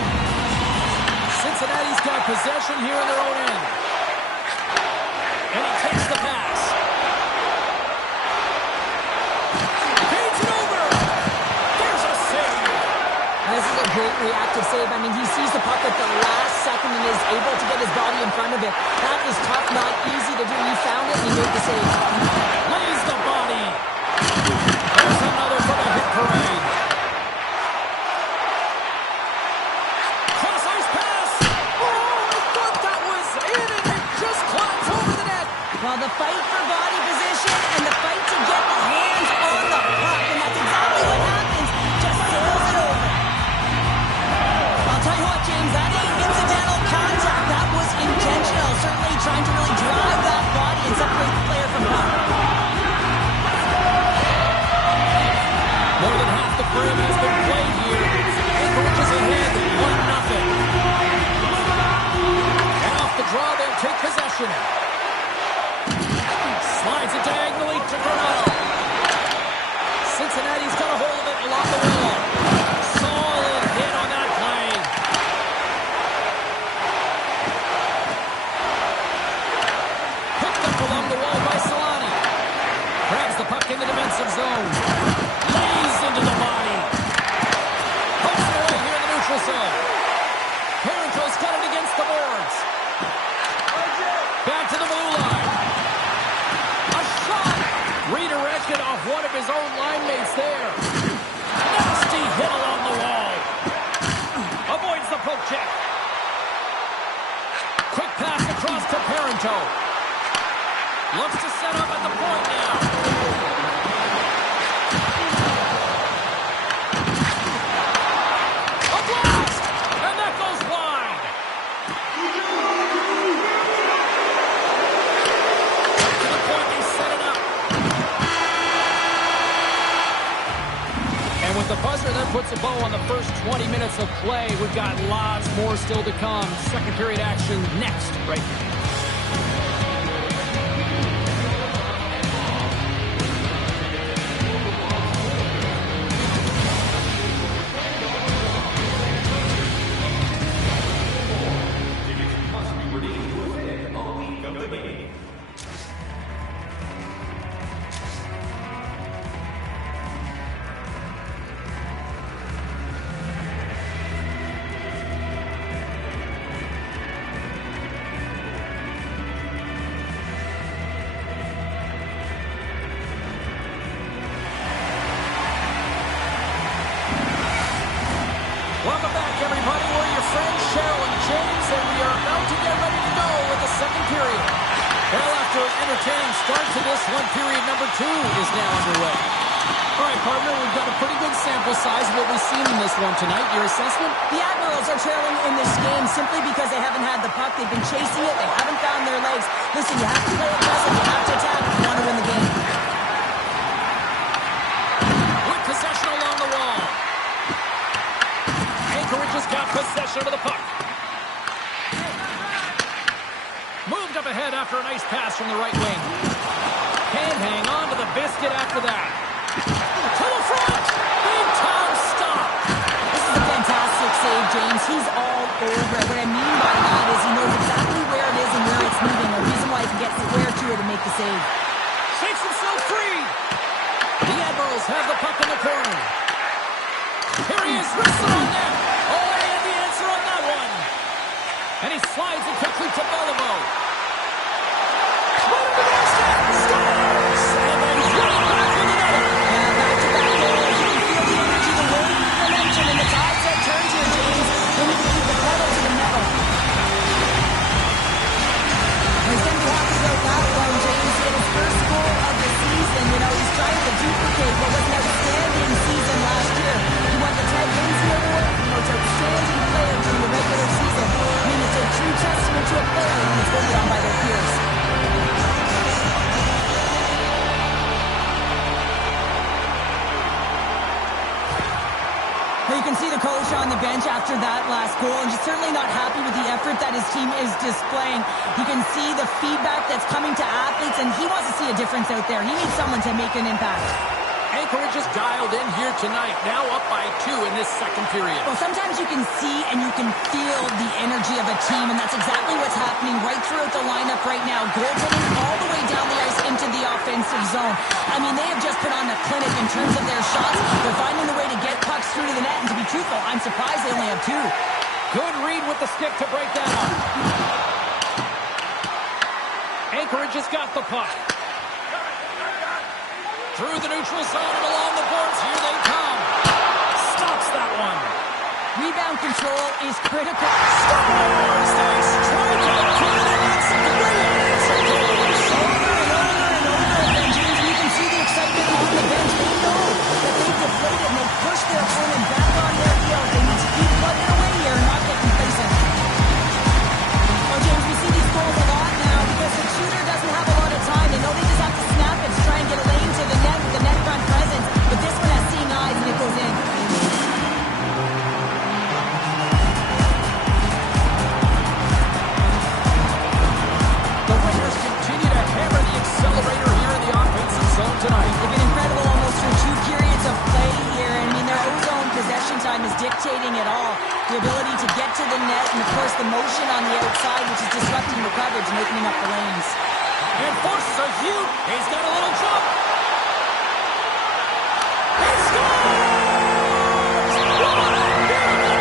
Cincinnati's got possession here in their own end. And he takes the pass. Feeds it over. There's a save. This is a great reactive save. I mean, he sees the puck at the last second and is able to get his body in front of it. That is tough, not easy to do. He found it and he made the save. Lays the body. There's another for the hit parade. Cross-ice pass. Oh, I thought that was in, and it just climbs over the net. Well, the fight for body position and the fight to get the hands on the puck, and that's exactly what happens. Just sails it over. I'll tell you what, James, that ain't incidental contact. That was intentional. Certainly trying to really drive that body and separate the player from puck. More than half the frame has been played here. Anchorage is ahead 1-0. And off the draw, they'll take possession. Slides it diagonally to Granado. Cincinnati's got a hold of it along the wall. Solid hit on that play. Picked up along the wall by Solani. Grabs the puck in the defensive zone. Lays into the body. Pokes it away here in the neutral zone. Parento's got it against the boards. Back to the blue line. A shot. Redirected off one of his own line mates there. Nasty hit along the wall. Avoids the poke check. Quick pass across to Parento. Looks to set up at the point now. of play. We've got lots more still to come. Second period action next, right here. Welcome back, everybody. We're your friends, Cheryl and James, and we are about to get ready to go with the second period. Well, after an entertaining start to this one, period number 2 is now underway. All right, partner, we've got a pretty good sample size of what we've seen in this one tonight. Your assessment? The Admirals are trailing in this game simply because they haven't had the puck. They've been chasing it. They haven't found their legs. Listen, you have to play aggressive. You have to attack if you want to win the game. With possession along the wall. Anchorage has got possession of the puck. Moved up ahead after a nice pass from the right wing. Can't hang on to the biscuit after that. To the front! Big time stop! This is a fantastic save, James. He's all over it. What I mean by that is he knows exactly where it is and where it's moving. A reason why he can get square to it and make the save. Shakes himself free! The Admirals have the puck in the corner. Here he is, wrestling on net. Oh, and he had the answer on that one. And he slides it quickly to Beliveau. Right up against it. Scores! And then right back in the net. Back-to-back goals. You can feel the energy, the wave, the momentum, and the tide set turns here, James. They need to keep the pedal to the metal. He's going to be happy about that one, James. He had his first goal of the season. You know, he's trying to duplicate what was an outstanding season last year. He won the Ted Lindsay Award, most outstanding player during the regular season. I mean, it's a true testament to a player when he's voted on by their peers. You can see the coach on the bench after that last goal, and just certainly not happy with the effort that his team is displaying. You can see the feedback that's coming to athletes, and he wants to see a difference out there. He needs someone to make an impact. Anchorage is dialed in here tonight, now up by 2 in this second period. Well, sometimes you can see and you can feel the energy of a team, and that's exactly what's happening right throughout the lineup right now. Goaltending all the way down the ice into the offensive zone. I mean, they have just put on a clinic in terms of their shots. They're finding the way to get pucks through to the net, and to be truthful, I'm surprised they only have 2. Good read with the stick to break that up. Anchorage has got the puck. Through the neutral zone and along the boards, here they come. Stops that one. Rebound control is critical. Scores! They strike it to the net. Great answer goals. Over and over and over again, James. You can see the excitement on the bench. They know that they've deflated and they've pushed their opponent back on their heels. They need to keep plugging away here and not get complacent. Well, James, we see these goals a lot now because the shooter doesn't have a lot of time. They know they just have to snap it to try and get a lane to the net with the net front presence. But this one has seeing eyes and it goes in. The Raiders continue to hammer the accelerator here in the offensive zone tonight. They've been incredible almost through 2 periods of play here. I mean, their own possession time is dictating it all. The ability to get to the net and, of course, the motion on the outside, which is disrupting the coverage and opening up the lanes. And forces a huge. He's got a little jump. He scores! What a beautiful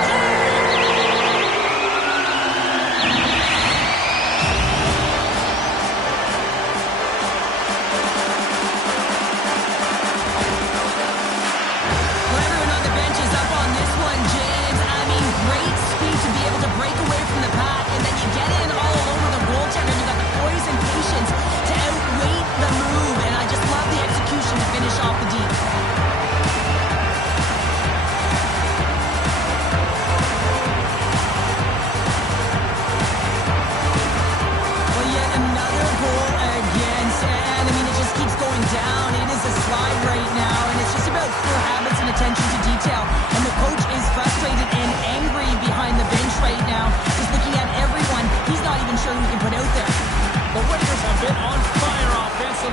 Well, everyone on the bench is up on this one, James. I mean, great speed to be able to break away from the pack, and then you get in all alone with a goaltender. You got the poise and patience to outweight the move, and I just love the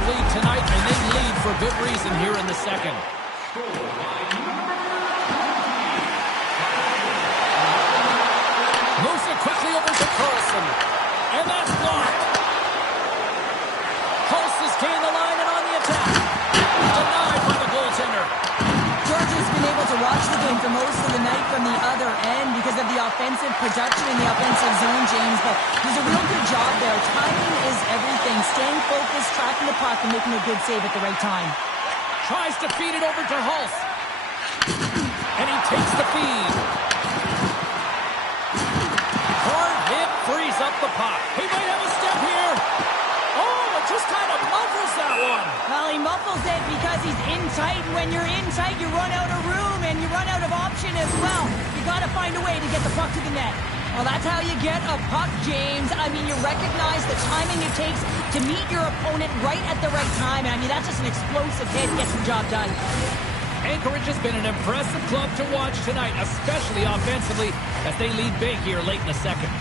lead tonight, and they lead for good reason here in the second. Moves it quickly over to Carlson. And that's blocked. Hulse has gained the line and on the attack. Denied by the goaltender. Georgia's been able to watch the game for most of the night from the other end because of the offensive production in the offensive zone, James. But there's a real good job there. Timing is everything. Staying focused, tracking the puck, and making a good save at the right time. Tries to feed it over to Hulse. And he takes the feed. Hard hit frees up the puck. He might have a step here. Oh, it just kind of muffles that one. Well, he muffles it because he's in tight. And when you're in tight, you run out of room and you run out of option as well. You got to find a way to get the puck to the net. Well, that's how you get a puck, James. I mean, you recognize the timing it takes to meet your opponent right at the right time. I mean, that's just an explosive hit. Gets the job done. Anchorage has been an impressive club to watch tonight, especially offensively, as they lead big here late in the second.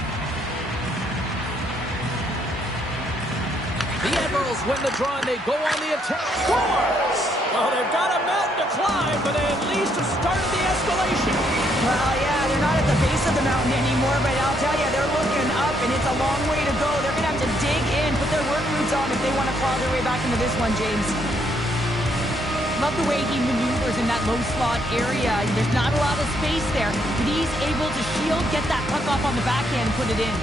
The Admirals win the draw, and they go on the attack. Scores! Well, they've got a mountain to climb, but they at least have started the escalation. Well, yeah, they're not at the base of the mountain anymore, but I'll tell you, they're looking up, and it's a long way to go. They're going to have to dig in, put their work boots on if they want to claw their way back into this one, James. Love the way he maneuvers in that low slot area. There's not a lot of space there, but he's able to shield, get that puck off on the backhand, and put it in.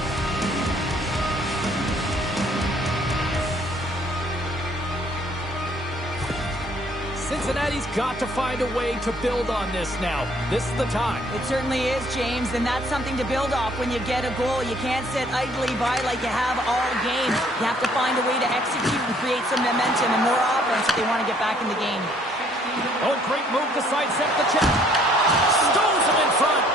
Cincinnati's got to find a way to build on this now. This is the time. It certainly is, James, and that's something to build off when you get a goal. You can't sit idly by like you have all game. You have to find a way to execute and create some momentum and more offense if they want to get back in the game. Oh, great move to sidestep the check. Stones him in front.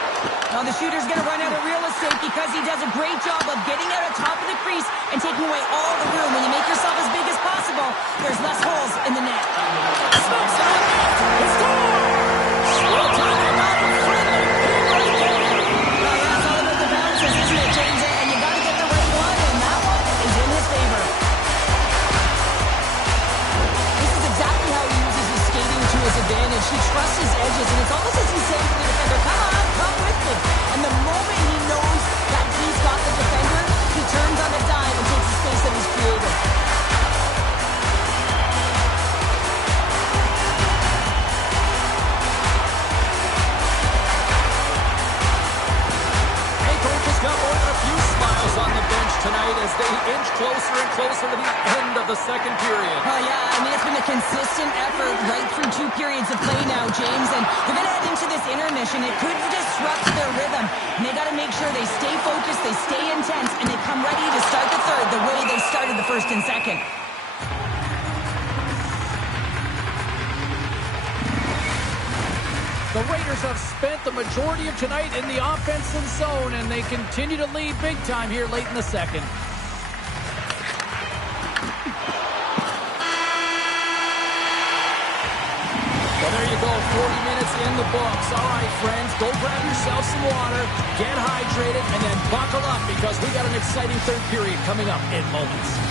Now the shooter's going to run out of real estate because he does a great job of getting out of top of the crease and taking away all the room. When you make yourself as big as possible, there's less holes in the net. Smokes it on net. He scores! Well done, about a friendly pull right there. Well, that's all about the bounces, isn't it, James? And you got to get the right one, and that one is in his favor. This is exactly how he uses his skating to his advantage. He trusts his edges, and it's almost as he's saying to the defender, come on, come with me. And the moment he knows that he's got the defender, he turns on a dime and takes the space that he's created. Anchorage has got more than a few smiles on the bench tonight as they inch closer and closer to the end of the second period. Oh, yeah, I mean, it's been a consistent effort right through two periods of play now, James, and they're going to head into this intermission. It could disrupt their rhythm, and they got to make sure they stay focused, they stay intense, and they come ready to start the third the way they started the first and second. The Raiders have spent the majority of tonight in the offensive zone, and they continue to lead big time here late in the second. Well, there you go, 40 minutes in the books. All right, friends, go grab yourself some water, get hydrated, and then buckle up because we got an exciting third period coming up in moments.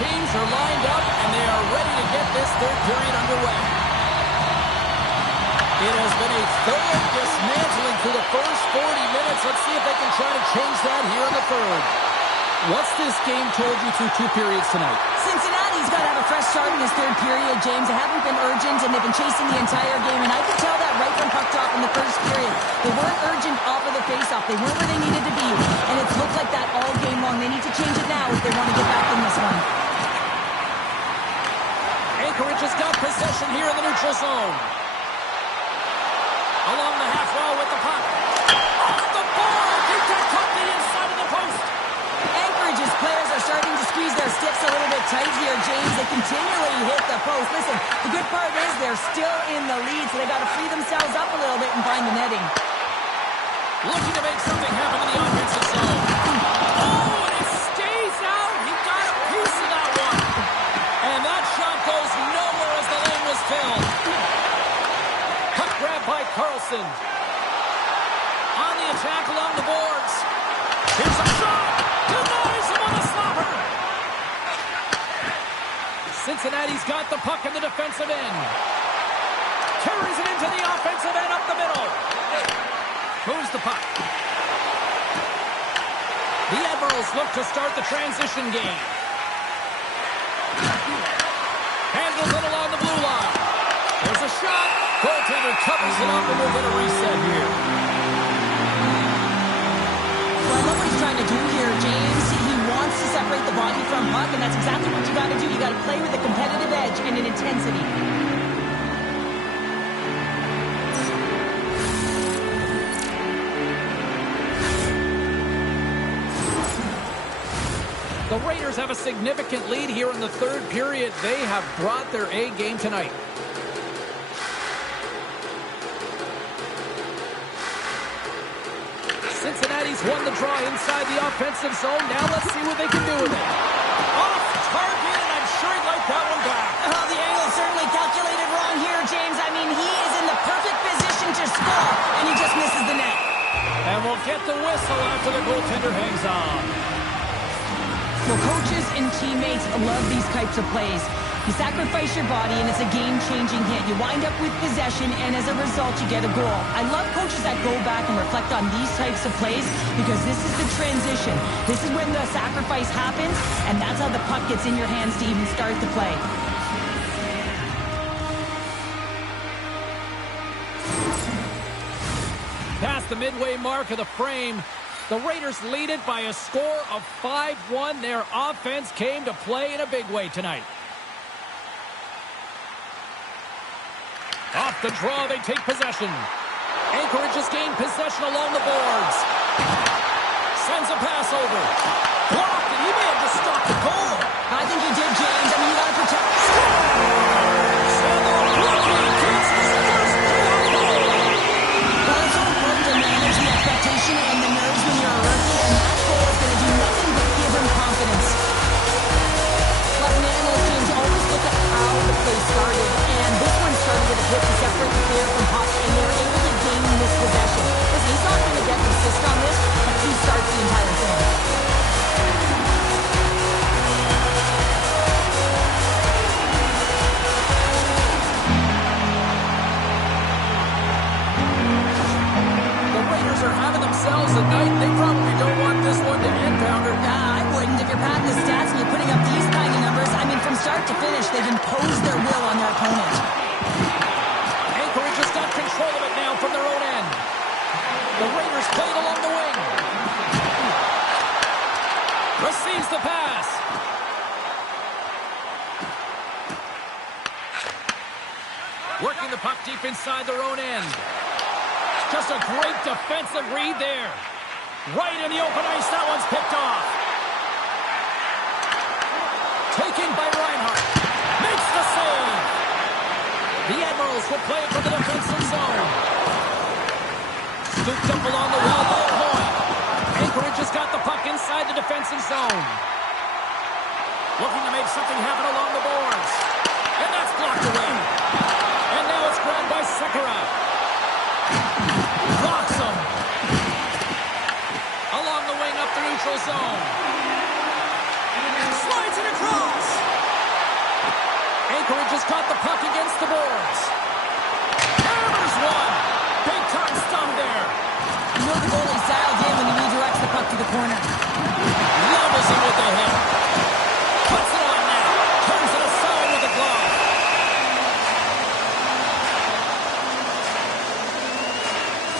Teams are lined up, and they are ready to get this third period underway. It has been a thorough dismantling through the first 40 minutes. Let's see if they can try to change that here in the third. What's this game told you through two periods tonight? Cincinnati's got to have a fresh start in this third period, James. They haven't been urgent, and they've been chasing the entire game, and I could tell that right from puck drop in the first period. They weren't urgent off of the faceoff. They weren't where they needed to be, and it's looked like that all game long. They need to change it now if they want to get back in this one. Anchorage has got possession here in the neutral zone. Along the half wall with the puck. Off the board! He got caught the inside of the post. Anchorage's players are starting to squeeze their sticks a little bit tight here, James. They continually hit the post. Listen, the good part is they're still in the lead, so they got to free themselves up a little bit and find the netting. Looking to make something happen in the offensive zone. Oh, and it stays out. He got a piece of that one. And that shot goes Cincinnati's got the puck in the defensive end. Carries it into the offensive end up the middle. Moves the puck. The Admirals look to start the transition game. Handles it along the blue line. There's a shot. Goaltender covers it up, and we'll get a reset here. Well, I love what he's trying to do here, James. He wants to separate the body from puck, and that's exactly what you got to do. You got to play with a competitive edge and an intensity. The Raiders have a significant lead here in the third period. They have brought their A game tonight. Cincinnati's won the draw inside the offensive zone. Now let's see what they can do with it. Off target, and I'm sure he'd like that one back. Oh, the angle certainly calculated wrong here, James. I mean, he is in the perfect position to score, and he just misses the net. And we'll get the whistle after the goaltender hangs on. Well, coaches and teammates love these types of plays. You sacrifice your body, and it's a game-changing hit. You wind up with possession, and as a result, you get a goal. I love coaches that go back and reflect on these types of plays because this is the transition. This is when the sacrifice happens, and that's how the puck gets in your hands to even start the play. Past the midway mark of the frame, the Raiders lead it by a score of 5-1. Their offense came to play in a big way tonight. Off the draw, they take possession. Anchorage has gained possession along the boards. Sends a pass over. Blocked, and he may have just stopped the goal. I think he did, James. I mean, you got to protect. Well, it's so important to manage the expectation and the nerves when you're a rookie, and that goal is going to do nothing but give him confidence. Plus, an analyst, James, you always look at how the play started, and this one started with a hit to separate the player from puck, and they were able to gain this possession. Listen, he's not going to get an assist on this, but he starts the entire thing. Are having themselves a night. They probably don't want this one to end, Pounder. I wouldn't. If you're patting the stats and you're putting up these kind of numbers, I mean, from start to finish, they've imposed their will on their opponent. Anchorage has got control of it now from their own end. The Raiders played along the wing. Receives the pass. Working the puck deep inside their own end. Just a great defensive read there. Right in the open ice, that one's picked off. Taken by Reinhart. Makes the save. The Admirals will play it from the defensive zone. Scooped up along the wall by point. Anchorage has got the puck inside the defensive zone. Looking to make something happen along the boards. And that's blocked away. And now it's grabbed by Sekera. Blocks him. Along the wing up the neutral zone. Slides it across. Anchorage has got the puck against the boards. Hammers one. Big time stun there. You know the goalie's dialed in when he redirects the puck to the corner. Levels him with the hit. Puts it on now. Turns it aside with the glove.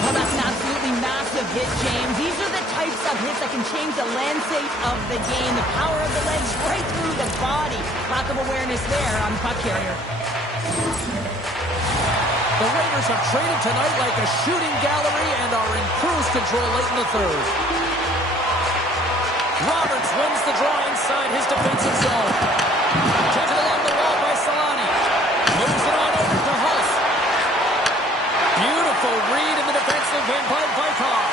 Well, that's an absolutely massive hit, James. These are the types of hits that can change the landscape of the game. The power of the legs right through the body. Lack of awareness there on the puck carrier. The Raiders have traded tonight like a shooting gallery and are in cruise control late in the third. Roberts wins the draw inside his defensive zone. Taken along the wall by Solani. Moves it on over to Hulse. Beautiful read in the defensive end by Vaikar.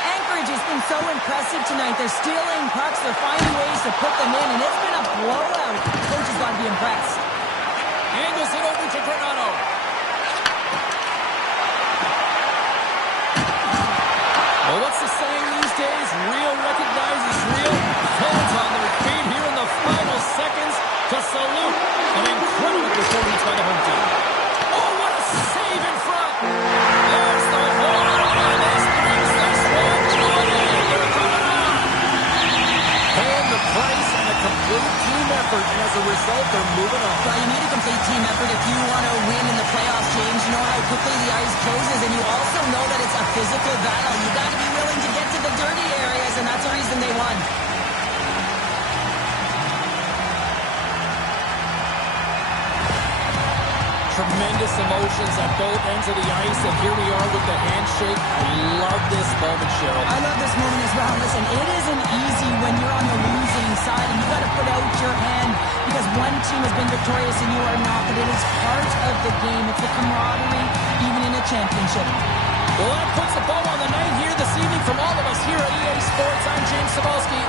Anchorage has been so impressive tonight. They're stealing pucks. They're finding ways to put them in, and it's been a blowout. Coach has got to be impressed. Angles it over to Granato. Well, what's the saying these days? Real recognizes real. Fans on their feet here in the final seconds to salute the complete team effort, and as a result, they're moving on. Well, you need a complete team effort if you want to win in the playoffs, James. You know how quickly the ice closes, and you also know that it's a physical battle. You got to be willing to get to the dirty areas, and that's the reason they won. Tremendous emotions on both ends of the ice, and here we are with the handshake. I love this moment, Cheryl. I love this moment as well. Listen, it isn't easy when you're on the losing side, and you got to put out your hand because one team has been victorious and you are not, but it is part of the game. It's the camaraderie, even in a championship. Well, that puts the bow on the night here this evening. From all of us here at EA Sports, I'm James Cybulski.